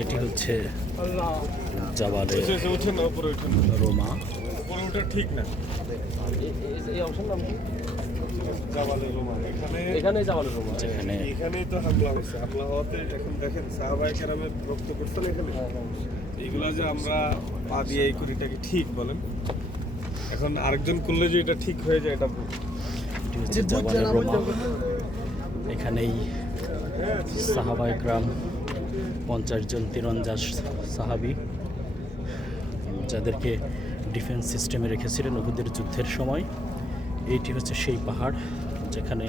এটি হচ্ছে জাবালে রোমা। ঠিক না এখানে এখানেই তো হামলা হয়েছে। হামলা হওয়াতে এখন দেখেন সাহাবাই কেরামের রক্ত এখানে? এইগুলা যে আমরা পা দিয়ে এই করি এটা কি ঠিক বলেন? এখন আরেকজন করলে যে এটা ঠিক হয়ে যায় এটা এখানেই সাহাবাই গ্রাম পঞ্চাশ জন তিরঞ্জাস সাহাবি, যাদেরকে ডিফেন্স সিস্টেমে রেখেছিলেন উহুদের যুদ্ধের সময়। এইটি হচ্ছে সেই পাহাড় যেখানে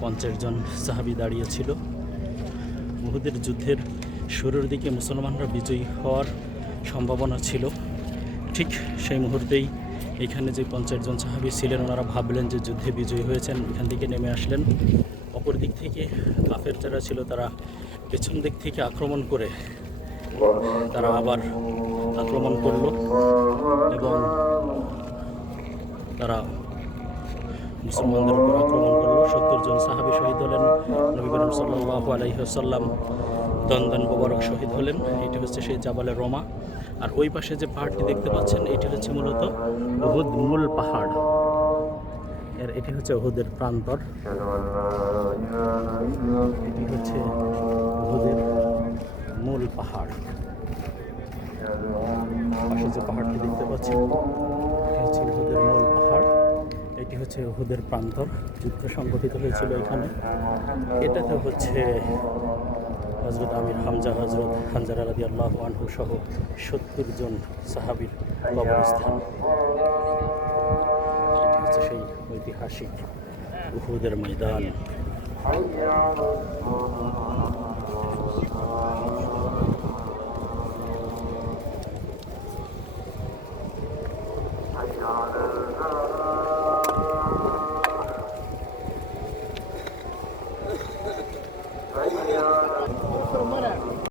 পঞ্চাশ জন সাহাবি দাঁড়িয়েছিল উহুদের যুদ্ধের শুরুর দিকে মুসলমানরা বিজয়ী হওয়ার সম্ভাবনা ছিল। ঠিক সেই মুহূর্তেই এখানে যে পঞ্চাশ জন সাহাবি ছিলেন, ওনারা ভাবলেন যে যুদ্ধে বিজয়ী হয়েছেন, এখান থেকে নেমে আসলেন। অপর দিক থেকে কাফের যারা ছিল, তারা পেছন দিক থেকে আক্রমণ করে তারা আবার আক্রমণ করল এবং তারা মুসলমানদের উপর আক্রমণ করল। সত্তর জন সাহাবি শহীদ হলেন নবী করিম সাল্লাহ আলহিহাসাল্লাম দন্দন মোবারক শহীদ হলেন। এটি হচ্ছে সেই জাবালের রোমা। আর ওই পাশে যে পাহাড়টি দেখতে পাচ্ছেন, এটি হচ্ছে মূলত উহুদ মূল পাহাড়। এর এটি হচ্ছে উহুদের প্রান্তর। এটি হচ্ছে উহুদের মূল পাহাড়। পাশে যে পাহাড়টি দেখতে পাচ্ছেন, এটি হচ্ছে উহুদের মূল পাহাড়। এটি হচ্ছে উহুদের প্রান্তর। যুদ্ধ সংগঠিত হয়েছিল এখানে। এটাতে হচ্ছে হজরত আমির হামজা হজরত হানজার আলাদি আল্লাহ আনহু সহ সত্তর জন সাহাবির কবরস্থান। সেই ঐতিহাসিক উহুদের ময়দান।